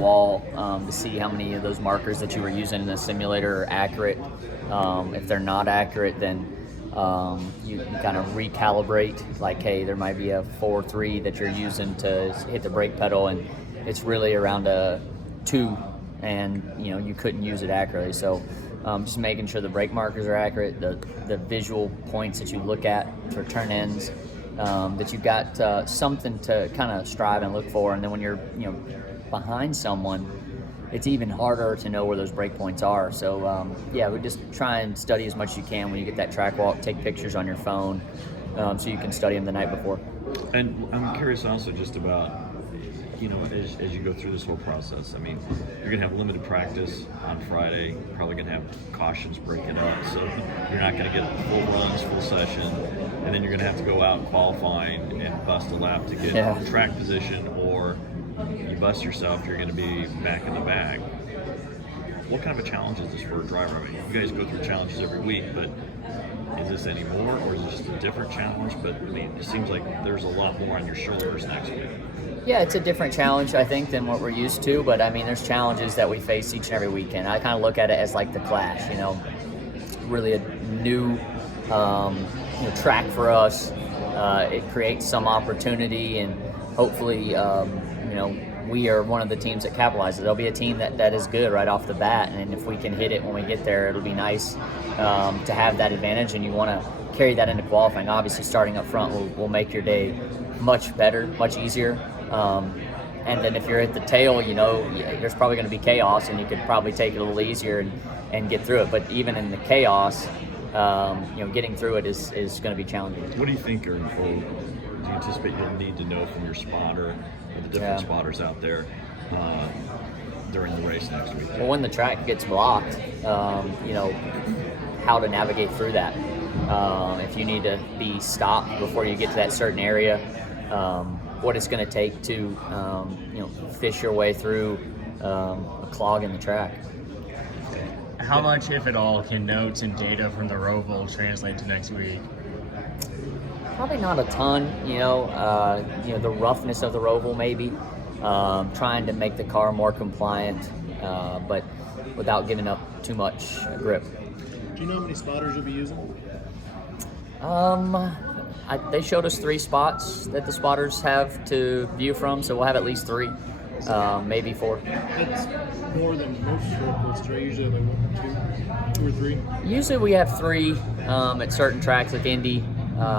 wall to see how many of those markers that you were using in the simulator are accurate. If they're not accurate, then you kind of recalibrate, like, hey, there might be a 4.3 that you're using to hit the brake pedal, and it's really around a 2, and you couldn't use it accurately. So just making sure the brake markers are accurate, the visual points that you look at for turn ins, that you've got something to kind of strive and look for. And then when you're behind someone, it's even harder to know where those break points are. So we just try and study as much as you can when you get that track walk. Take pictures on your phone so you can study them the night before. And I'm curious also just about, as you go through this whole process, I mean, you're going to have limited practice on Friday, probably going to have cautions breaking up, so you're not going to get full runs, full session, and then you're going to have to go out qualifying and bust a lap to get track position, or you bust yourself, you're going to be back in the bag. What kind of a challenge is this for a driver? I mean, you guys go through challenges every week, but is this any more, or is it just a different challenge? But I mean, it seems like there's a lot more on your shoulders next week. Yeah, it's a different challenge, I think, than what we're used to. But I mean, there's challenges that we face each and every weekend. I kind of look at it as like the Clash, really a new track for us. It creates some opportunity, and hopefully, we are one of the teams that capitalizes. There'll be a team that is good right off the bat, and if we can hit it when we get there, it'll be nice to have that advantage, and you want to carry that into qualifying. Obviously, starting up front will make your day much better, much easier. And then if you're at the tail, there's probably going to be chaos, and you could probably take it a little easier and get through it. But even in the chaos, getting through it is going to be challenging. What do you think, or do you anticipate you'll need to know from your spotter or the different spotters out there during the race next week? Well, when the track gets blocked, how to navigate through that. If you need to be stopped before you get to that certain area, what it's going to take to, fish your way through a clog in the track. How much, if at all, can notes and data from the Roval translate to next week? Probably not a ton. The roughness of the Roval maybe, trying to make the car more compliant, but without giving up too much grip. Do you know how many spotters you'll be using? They showed us 3 spots that the spotters have to view from, so we'll have at least 3, maybe 4. That's more than most short courses, right? Usually like 1, 2 or 3. Usually we have 3 at certain tracks like Indy.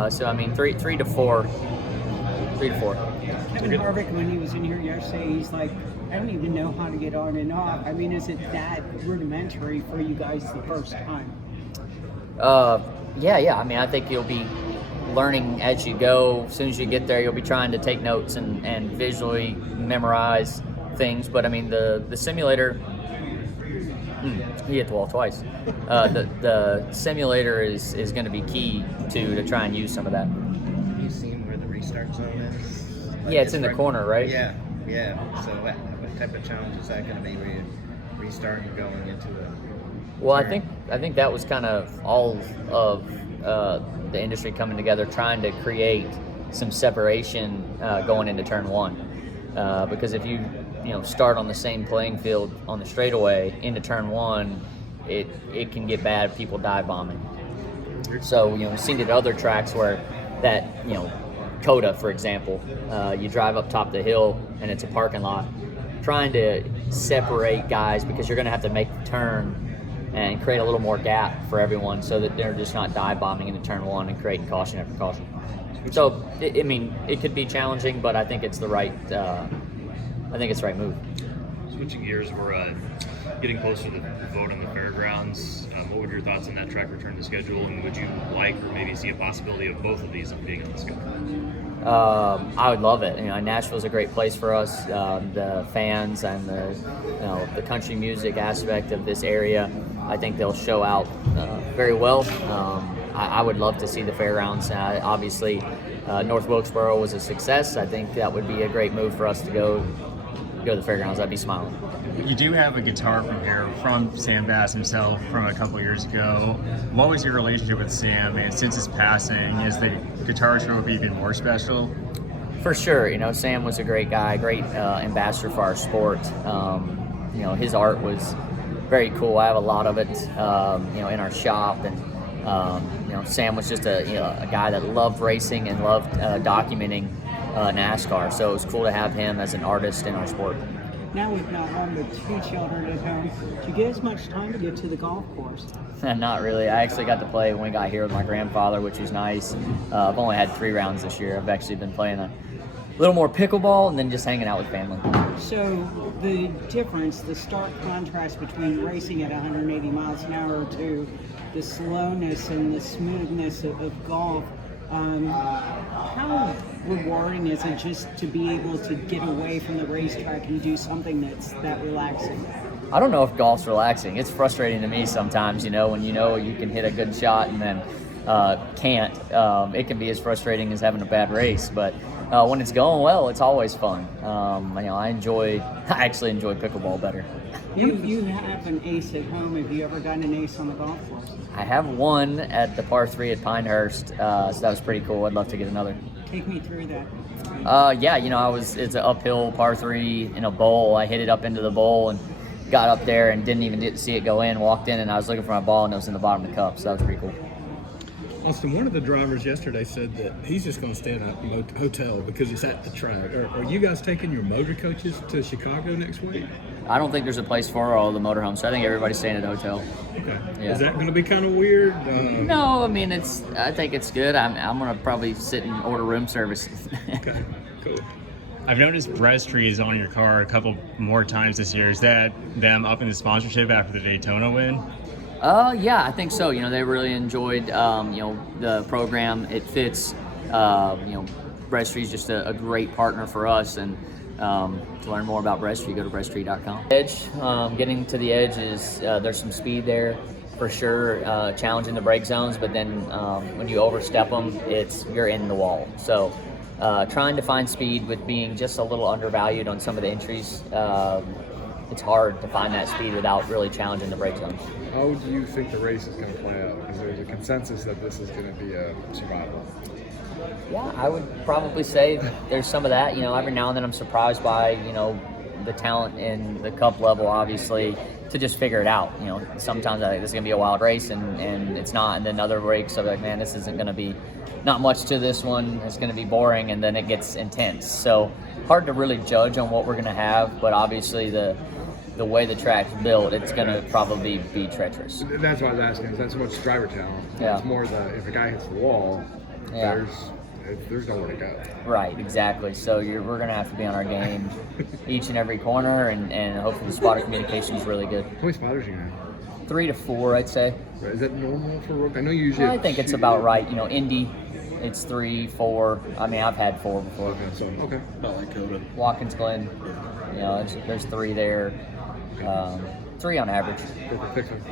So I mean 3 to 4. 3 to 4. Kevin Harvick, when he was in here yesterday, he's like, I don't even know how to get on and off. I mean, is it that rudimentary for you guys the first time? Yeah. I mean, I think you'll be learning as you go. As soon as you get there, you'll be trying to take notes and visually memorize things. But I mean, the simulator, he hit the wall twice. The simulator is going to be key to try and use some of that. You seen where the restart zone is? Yeah, it's in the corner, right? Yeah. So what type of challenge is that going to be where you restart and going into it? Well, I think that was kind of all of the industry coming together, trying to create some separation going into turn 1, because if you start on the same playing field on the straightaway into turn 1, it can get bad. People dive bombing. So we've seen it at other tracks where that Coda, for example, you drive up top the hill and it's a parking lot, trying to separate guys because you're going to have to make the turn and create a little more gap for everyone so that they're just not dive bombing into turn 1 and creating caution after caution. So it could be challenging, but I think it's the right move. Switching gears, we're getting closer to the vote on the fairgrounds. What were your thoughts on that track return to schedule, and would you like or maybe see a possibility of both of these being on the schedule? I would love it. Nashville's a great place for us. The fans and the country music aspect of this area, I think they'll show out very well. I would love to see the fairgrounds. Obviously, North Wilkesboro was a success. I think that would be a great move for us to go to the fairgrounds. I'd be smiling. You do have a guitar from here, from Sam Bass himself from a couple years ago. What was your relationship with Sam? And since his passing, is the guitar trophy even more special? For sure, Sam was a great guy, great ambassador for our sport. His art was very cool. I have a lot of it, in our shop, and Sam was just a guy that loved racing and loved documenting NASCAR. So it was cool to have him as an artist in our sport. Now we've got one with 2 children at home. Do you get as much time to get to the golf course? Not really. I actually got to play when we got here with my grandfather, which was nice. I've only had 3 rounds this year. I've actually been playing a little more pickleball and then just hanging out with family. So the difference, the stark contrast between racing at 180 miles an hour to the slowness and the smoothness of golf, how rewarding is it just to be able to get away from the racetrack and do something that's that relaxing? I don't know if golf's relaxing. It's frustrating to me sometimes, when you can hit a good shot and then can't. It can be as frustrating as having a bad race, but when it's going well, it's always fun. I actually enjoy pickleball better. You have an ace at home. Have you ever gotten an ace on the golf course? I have one at the par 3 at Pinehurst, so that was pretty cool. I'd love to get another. Take me through that. It's an uphill par 3 in a bowl. I hit it up into the bowl and got up there and didn't even get to see it go in. Walked in and I was looking for my ball and it was in the bottom of the cup, so that was pretty cool. Austin, one of the drivers yesterday said that he's just going to stay in a hotel because it's at the track. Are you guys taking your motor coaches to Chicago next week? I don't think there's a place for all the motorhomes, so I think everybody's staying at a hotel. Okay. Yeah. Is that going to be kind of weird? No, I think it's good. I'm going to probably sit and order room service. Okay, cool. I've noticed Breasttree is on your car a couple more times this year. Is that them upping the sponsorship after the Daytona win? Yeah, I think so. They really enjoyed, the program. It fits. Breasttree's just a great partner for us. And to learn more about Breasttree, go to breasttree.com. Edge, getting to the edge is there's some speed there for sure, challenging the brake zones. But then when you overstep them, you're in the wall. So trying to find speed with being just a little undervalued on some of the entries. It's hard to find that speed without really challenging the brake zones. How do you think the race is going to play out? Because there's a consensus that this is going to be a survival. Yeah, I would probably say there's some of that. Every now and then I'm surprised by, the talent in the cup level, obviously, to just figure it out. Sometimes I think this is going to be a wild race and it's not. And then other weeks I'm like, man, this isn't going to be not much to this one. It's going to be boring, and then it gets intense. So hard to really judge on what we're going to have, but obviously the way the track's built, it's going to probably be treacherous. That's what I was asking. Is that so much driver talent? Yeah. It's more if a guy hits the wall, Yeah. there's nowhere to go. Right, exactly. So we're going to have to be on our game each and every corner, and hopefully the spotter communication is really good. How many spotters you have? 3 to 4, I'd say. Right. Is that normal for road? I know you usually. I think it's about right. Indy, it's 3, 4. I mean, I've had 4 before. Okay. So okay. Not like Coda. Watkins Glen, there's 3 there. 3 on average. Perfect.